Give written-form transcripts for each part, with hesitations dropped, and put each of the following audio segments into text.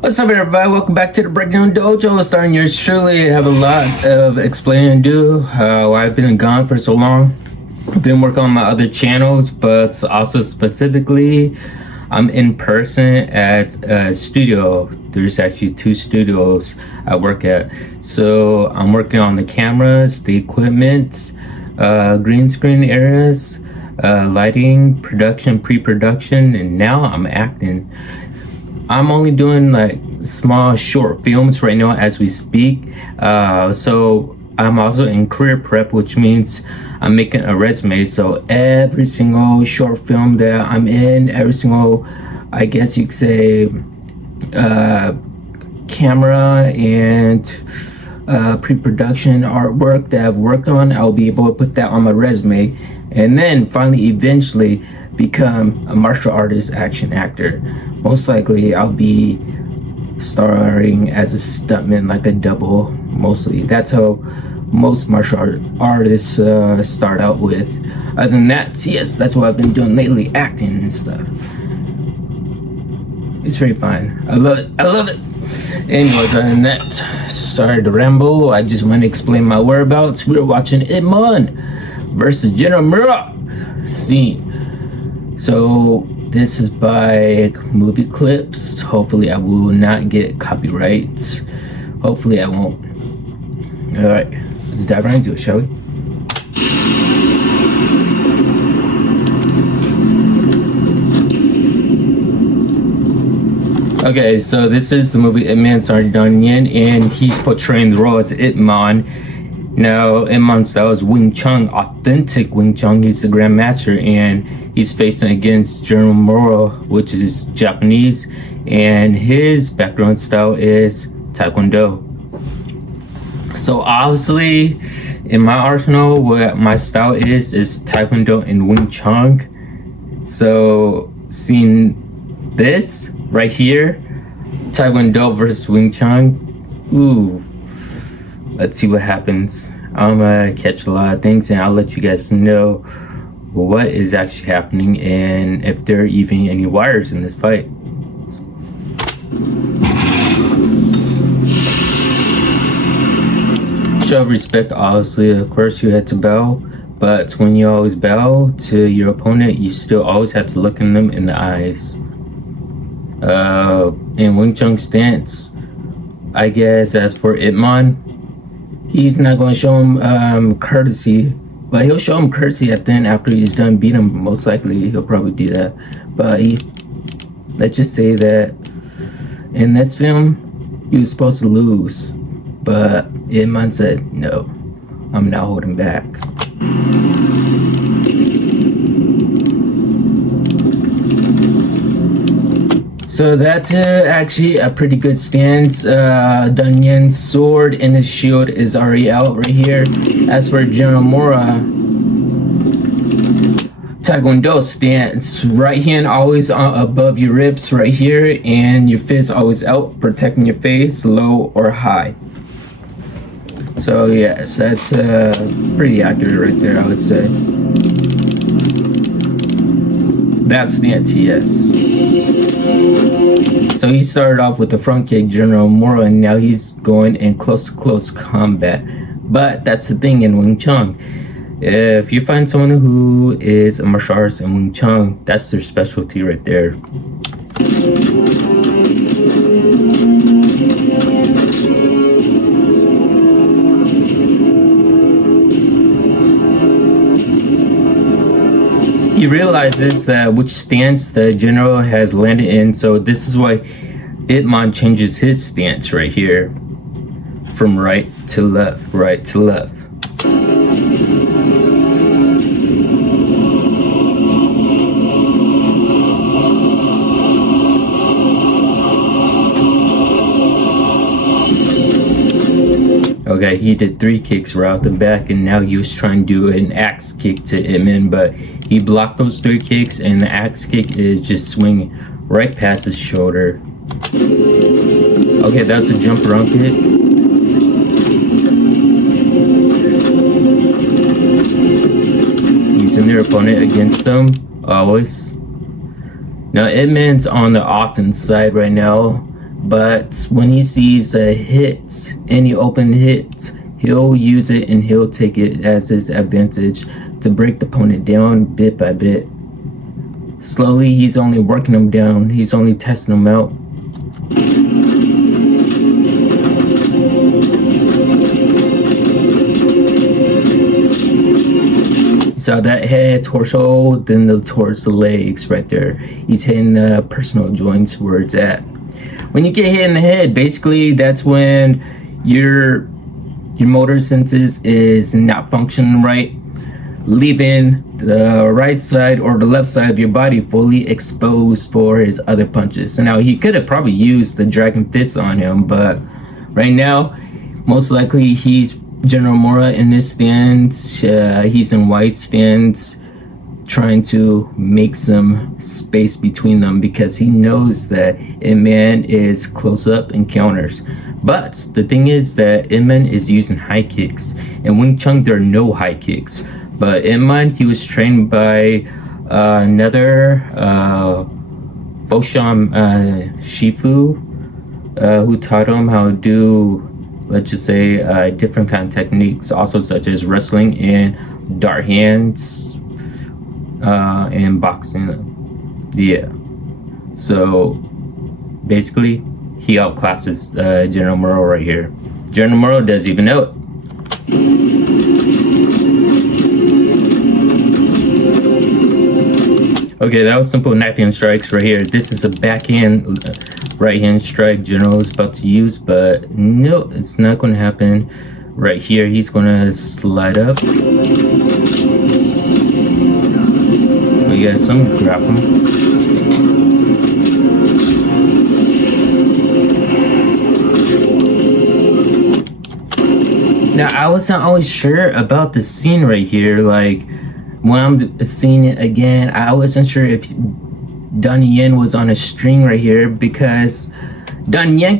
What's up, everybody? Welcome back to the Breakdown Dojo. Starting yours truly. I have a lot of explaining to do. Why I've been gone for so long. I've been working on my other channels, but also specifically, I'm in person at a studio. There's actually two studios I work at. So I'm working on the cameras, the equipment, green screen areas, lighting, production, pre-production, and now I'm acting. I'm only doing like small short films right now as we speak. So I'm also in career prep, which means I'm making a resume. So every single short film that I'm in, every single, I guess you could say, camera and pre-production artwork that I've worked on, I'll be able to put that on my resume, and then finally, eventually, become a martial artist action actor. Most likely, I'll be starring as a stuntman, like a double. Mostly, that's how most martial artists start out with. Other than that, yes, that's what I've been doing lately, acting and stuff. It's very fun. I love it. I love it. Anyways, other than that, sorry to ramble. I just want to explain my whereabouts. We're watching Itmon versus General Miura scene. So this is by Movie Clips. Hopefully, I will not get copyright. Hopefully, I won't. All right, let's dive right into it, shall we? Okay, so this is the movie Itman starring Don Yen, and he's portraying the role as Itman. Now, Itman's style is Wing Chun, authentic Wing Chun. He's the Grand Master, and he's facing against General Miura, which is Japanese, and his background style is Taekwondo. So obviously, in my arsenal, what my style is Taekwondo and Wing Chun. So seeing this right here, Taekwondo versus Wing Chun, ooh, let's see what happens. I'm gonna catch a lot of things, and I'll let you guys know what is actually happening and if there are even any wires in this fight. Show respect, obviously, of course you had to bow, but when you always bow to your opponent, you still always have to look in them in the eyes. In Wing Chun stance, I guess as for Itman, he's not going to show him courtesy, but he'll show him courtesy at the end after he's done beat him. Most likely he'll probably do that. But let's just say that in this film, he was supposed to lose, but Itman said, no, I'm not holding back. So that's actually a pretty good stance. Don Yen's sword and his shield is already out right here. As for General Miura, Taekwondo stance, right hand always above your ribs right here, and your fist always out, protecting your face, low or high. So yes, that's pretty accurate right there, I would say. That stance, yes. So he started off with the front kick, General Miura, and now he's going in close-to-close combat. But that's the thing in Wing Chun. If you find someone who is a martial artist in Wing Chun, that's their specialty right there. He realizes that which stance the general has landed in, so this is why Itman changes his stance right here from right to left, right to left. Okay, he did 3 kicks right out the back, and now he was trying to do an axe kick to Itman, but he blocked those 3 kicks, and the axe kick is just swinging right past his shoulder. Okay, that's a jump around kick. Using their opponent against them, always. Now, Itman's on the offense side right now. But when he sees a hit, any open hit, he'll use it and he'll take it as his advantage to break the opponent down bit by bit. Slowly, he's only working them down. He's only testing them out. So that head, torso, then towards the legs right there. He's hitting the personal joints where it's at. When you get hit in the head, basically that's when your motor senses is not functioning right, leaving the right side or the left side of your body fully exposed for his other punches. So now he could have probably used the Dragon Fist on him, but right now, most likely he's General Miura in this stance. He's in white stance, trying to make some space between them because he knows that Ip-Man is close up and counters. But the thing is that Ip-Man is using high kicks. In Wing Chun, there are no high kicks. But Ip-Man, he was trained by another Foshan Shifu, who taught him how to do, let's just say, different kind of techniques, also such as wrestling and dart hands and boxing. Yeah. So basically, he outclasses General Miura right here. General Miura doesn't even know it. Okay, that was simple knife hand strikes right here. This is a backhand right hand strike General is about to use, but no, it's not going to happen. Right here, he's going to slide up. We got some grappling. Now, I wasn't always sure about the scene right here. Like, when I'm seeing it again, I wasn't sure if Donnie Yen was on a string right here, because Donnie Yen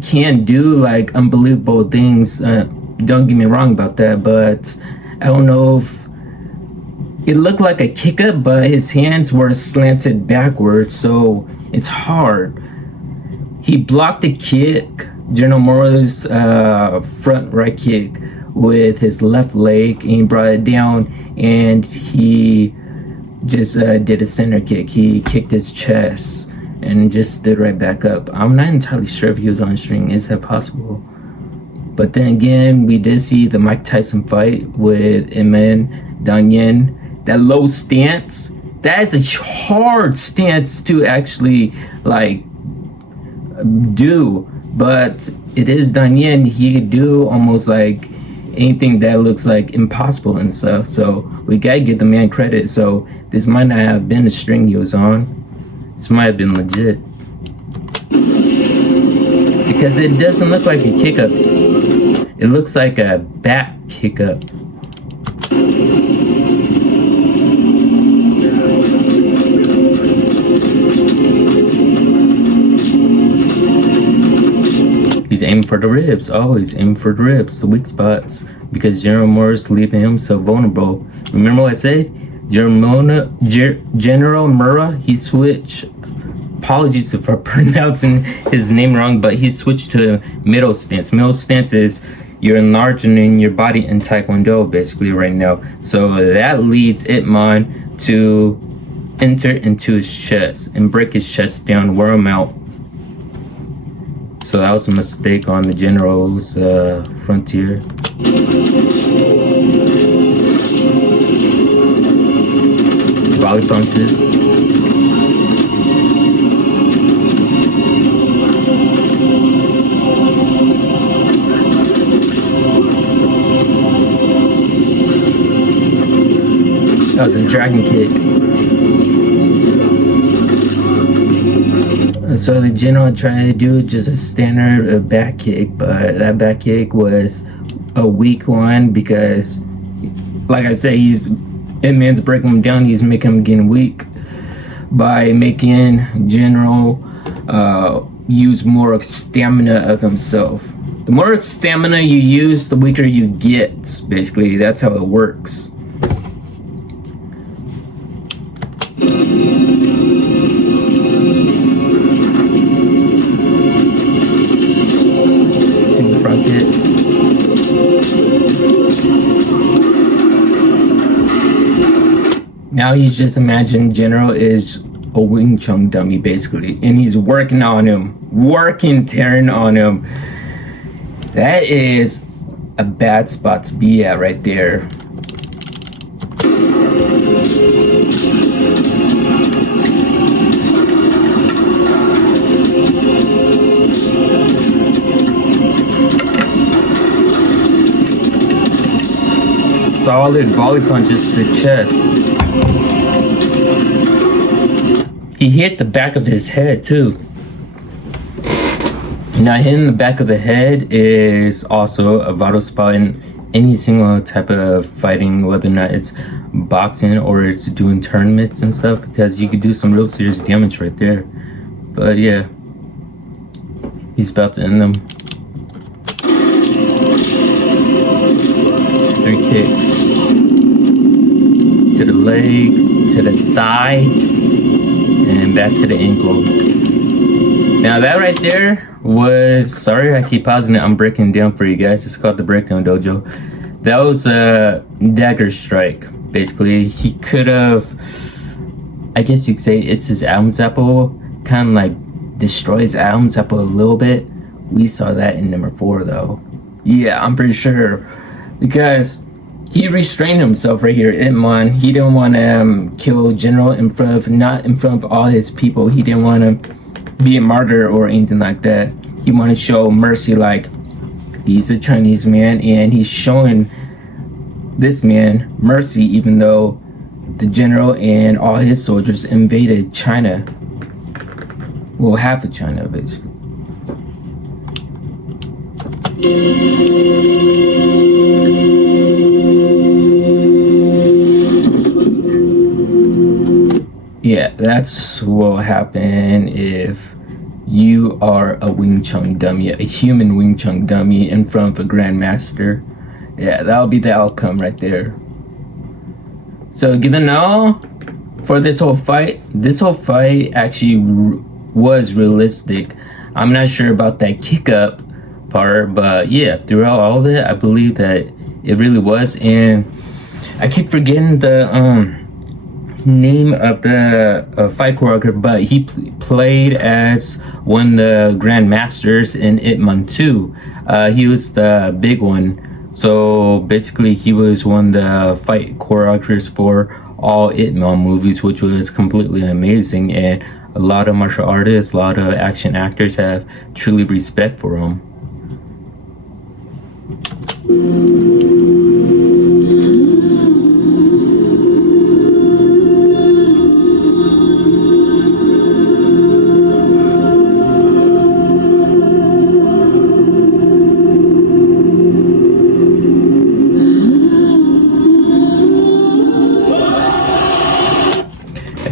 can do like unbelievable things. Don't get me wrong about that, but I don't know if it looked like a kick up, but his hands were slanted backwards, so it's hard. He blocked the kick, General Miura's front right kick, with his left leg, and he brought it down, and he just did a center kick. He kicked his chest and just stood right back up. I'm not entirely sure if he was on string. Is that possible? But then again, we did see the Mike Tyson fight with Ip-Man, Donnie Yen. That low stance, that is a hard stance to actually like do. But it is Donnie Yen. He could do almost like anything that looks like impossible and stuff. So we gotta give the man credit. So this might not have been a string he was on. This might have been legit, because it doesn't look like a kick up. It looks like a back kick up. He's aiming for the ribs, always aiming for the ribs, the weak spots, because General Miura's leaving him so vulnerable. Remember what I said? General Miura, he switched, apologies if I'm pronouncing his name wrong, but he switched to middle stance. Middle stance is you're enlarging your body in Taekwondo basically right now. So that leads Ip-Man to enter into his chest and break his chest down, wear him out. So that was a mistake on the General's frontier. Volley punches. That was a dragon kick. So the General tried to do just a standard back kick, but that back kick was a weak one because, like I said, Ip-Man's breaking him down. He's making him getting weak by making General use more stamina of himself. The more stamina you use, the weaker you get. Basically, that's how it works. he's just imagined General is a Wing Chun dummy basically, and he's working on him, tearing on him. That is a bad spot to be at right there. Solid volley punches to the chest. He hit the back of his head too. Now, hitting the back of the head is also a vital spot in any single type of fighting, whether or not it's boxing or it's doing tournaments and stuff, because you could do some real serious damage right there. But yeah, he's about to end them. 3 kicks to the legs, to the thigh, and back to the ankle. Now that right there was, sorry I keep pausing it, I'm breaking down for you guys. It's called the Breakdown Dojo. That was a dagger strike. Basically, he could have, I guess you could say it's his Adam's apple, kind of like destroys Adam's apple a little bit. We saw that in number 4 though. Yeah, I'm pretty sure, because he restrained himself right here. Ip Man, he didn't want to kill General in front of, not in front of all his people. He didn't want to be a martyr or anything like that. He wanted to show mercy, like he's a Chinese man and he's showing this man mercy, even though the general and all his soldiers invaded China. Well, half of China basically. Yeah, that's what will happen if you are a Wing Chun dummy, a human Wing Chun dummy in front of a grandmaster. Yeah, that'll be the outcome right there. So given all, for this whole fight actually was realistic. I'm not sure about that kick up part, but yeah, throughout all of it, I believe that it really was. And I keep forgetting the name of the fight choreographer, but he played as one of the grandmasters in Ip Man 2. He was the big one. So basically, he was one of the fight choreographers for all Ip Man movies, which was completely amazing. And a lot of martial artists, a lot of action actors have truly respect for him.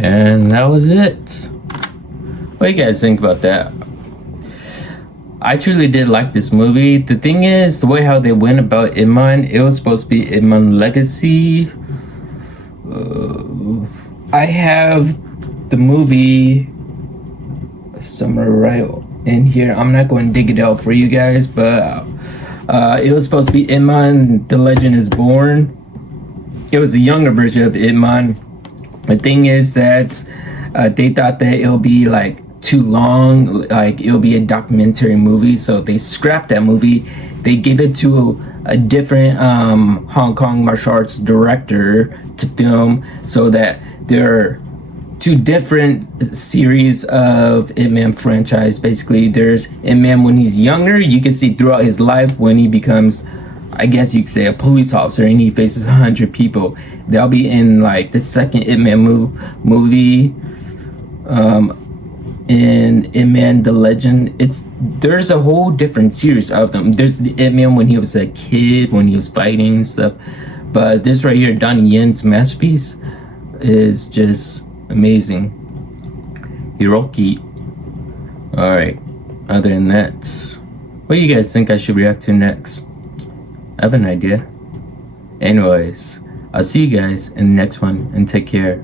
And that was it. What do you guys think about that? I truly did like this movie. The thing is, the way how they went about Ip Man, it was supposed to be Ip Man Legacy. I have the movie somewhere right in here. I'm not going to dig it out for you guys, but it was supposed to be Ip Man, The Legend is Born. It was a younger version of Ip Man. The thing is that they thought that it'll be like too long, like it'll be a documentary movie, so they scrapped that movie. They gave it to a different Hong Kong martial arts director to film, so that there are 2 different series of Ip Man franchise. Basically, there's Ip Man when he's younger. You can see throughout his life when he becomes, I guess you could say, a police officer and he faces 100 people. That'll be in like the second Ip Man movie. In Ip Man The Legend, there's a whole different series of them. There's the Ip Man when he was a kid, when he was fighting and stuff. But this right here, Donnie Yen's masterpiece, is just amazing. Hiroki. Alright, other than that, what do you guys think I should react to next? I have an idea. Anyways, I'll see you guys in the next one, and take care.